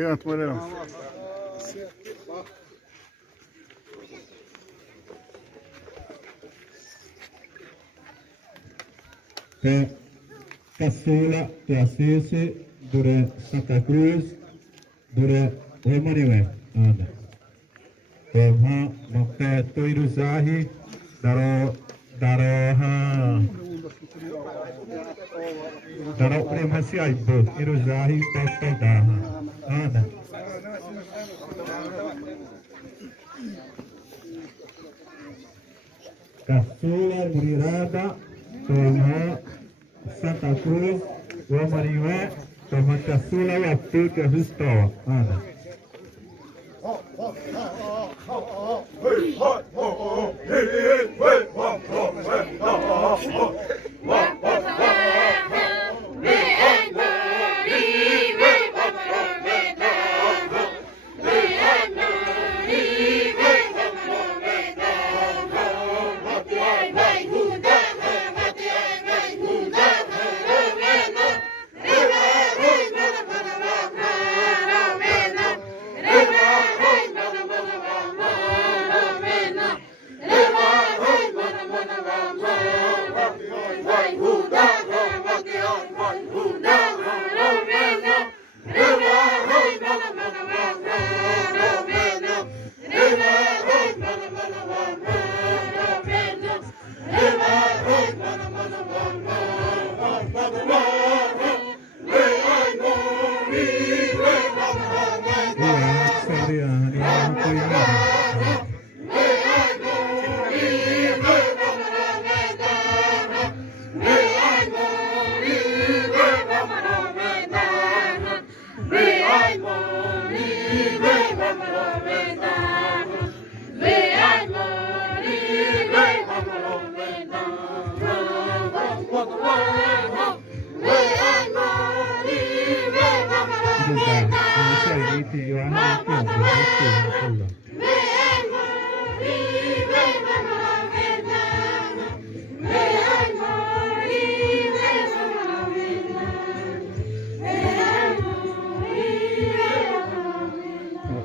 Canto, Moreno. Caçula, Teacice, Dure Santa Cruz, Dure Remaniwe. Anda. Tema Mokte Tuiruzahi, Daro Primasi Aibu, Iruzahi, Pastodaha. Anda. Caçula, Murirada, Tema Santa Cruz, Romaniwe, Tema Caçula, Wapika, Ristoa. Anda.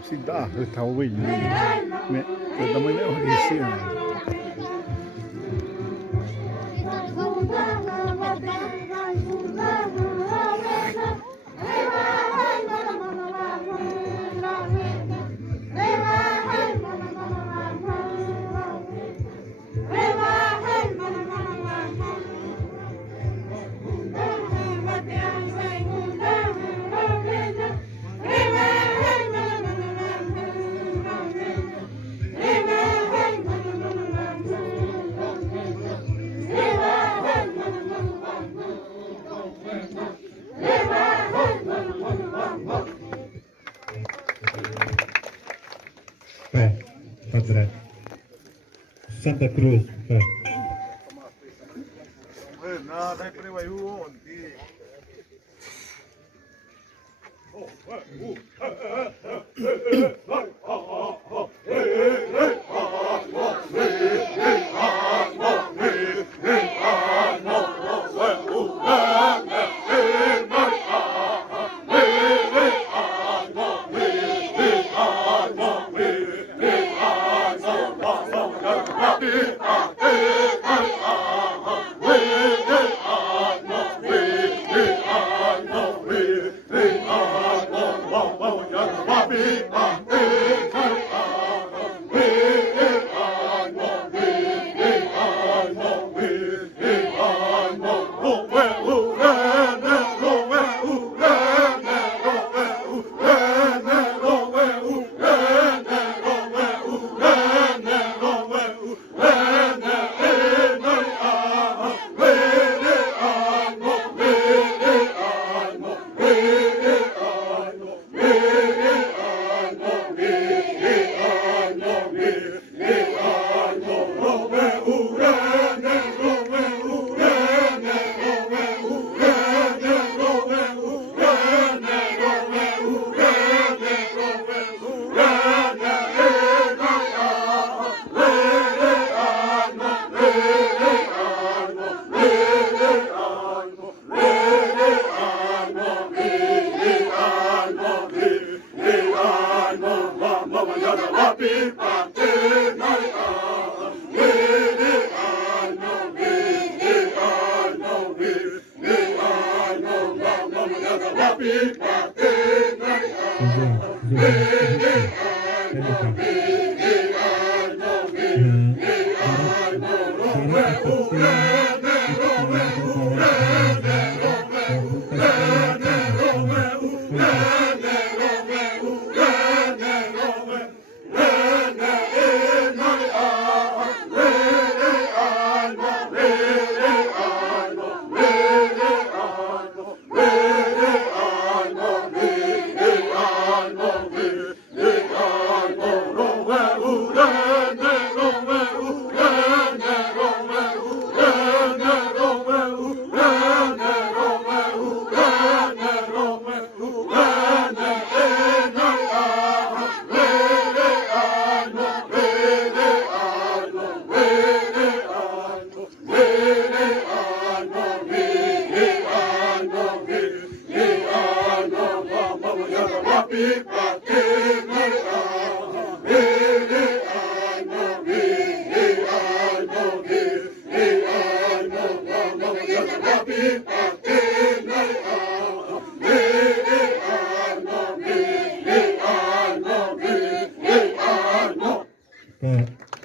Si dà, stavo vedendo. Da me che sia. Padre. Santa Cruz. No, dai prima io.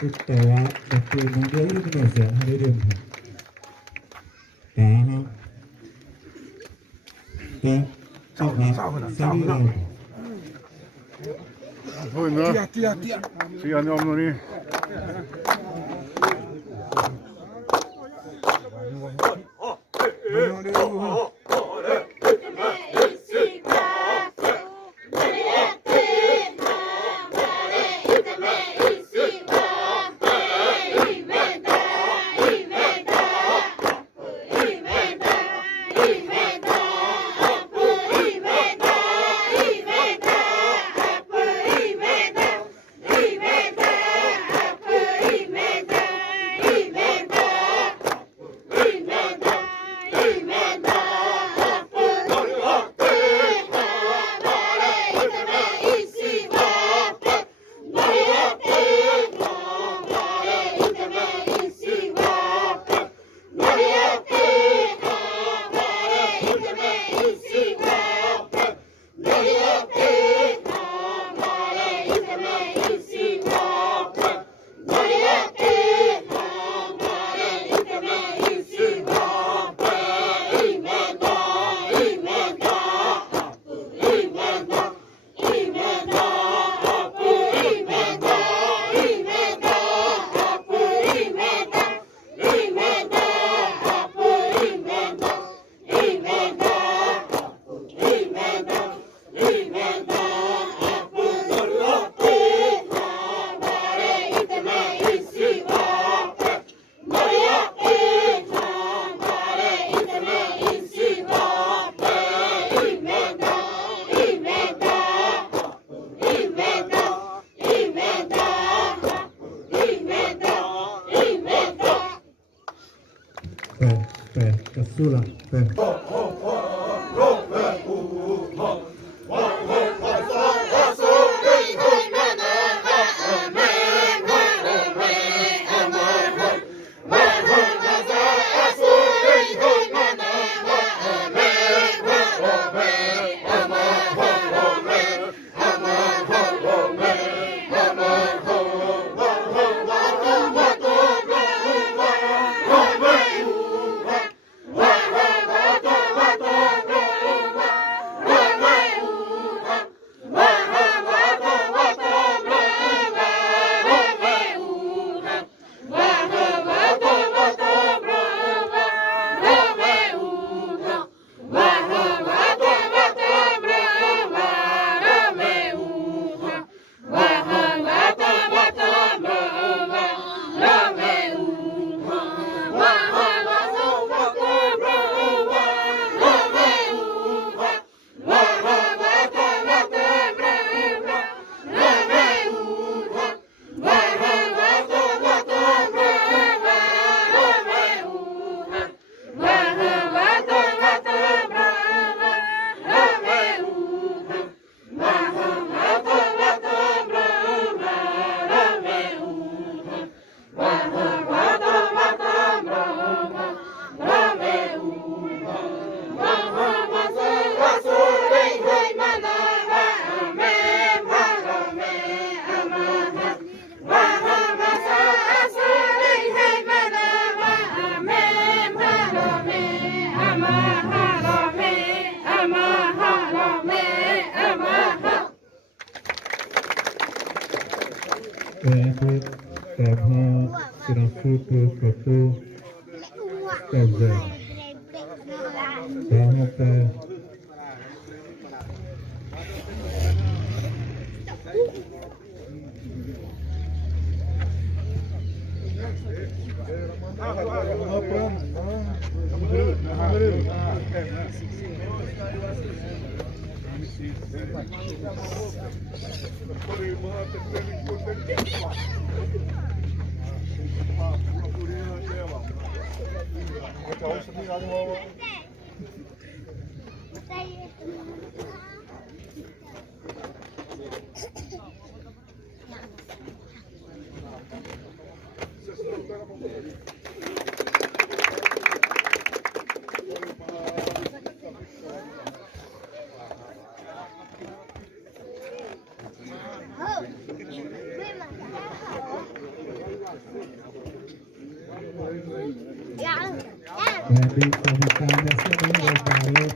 Istawa Batu Mungil Indonesia hadirin Tahan Sawiran 보인다? 시간이 없노니? Kasula Embut, Tamha, Sirakutu, Kutu, Kaza, Bahata, Jadi pembukaannya sini baru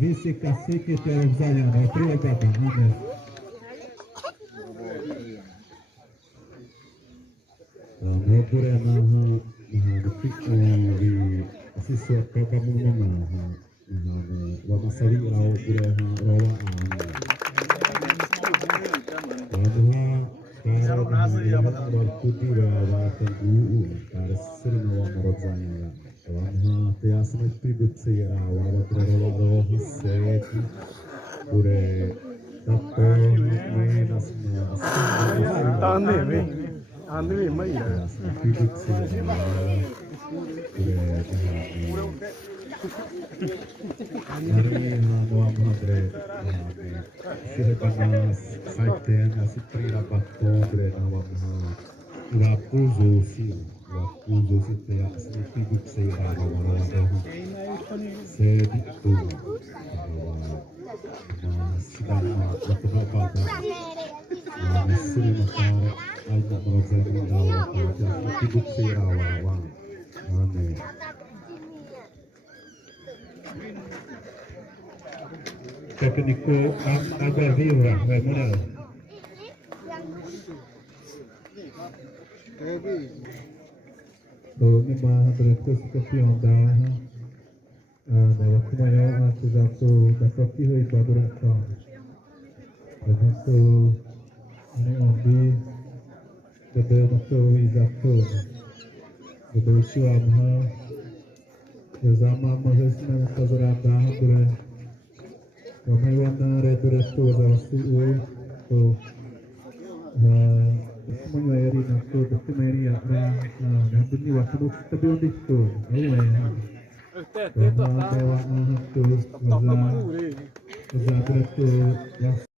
visi kasih kita berjalan dari pria kata Amin. Mopure maha detik di siswa kamu mana wa masari au pure rawa Putih dan guru karena sering awam rozanya, awam tiasa mesti saya awam terlalu hisset, pure tapor menas Ande mai ya. pibut saya pure awam madre, siapa saiten asipri rapat pure awam Rapuzo si tiyak pibut saya awam saya itu sedang waktu berapa sering makar almat rozani awam pibut saya awam Amin. Tekniko agar viva, benar. Ini mah terus seperti Honda. Nah, waktu mana aku dapat kiri badurakkan. Dan itu ini Ondi, jadi itu izatu. Jadi siapa zaman mahasiswa kazarada ber Pemainnya retu zasu to semuanya nato dokumennya nanti waktu tapi untuk itu bahwa itu zasu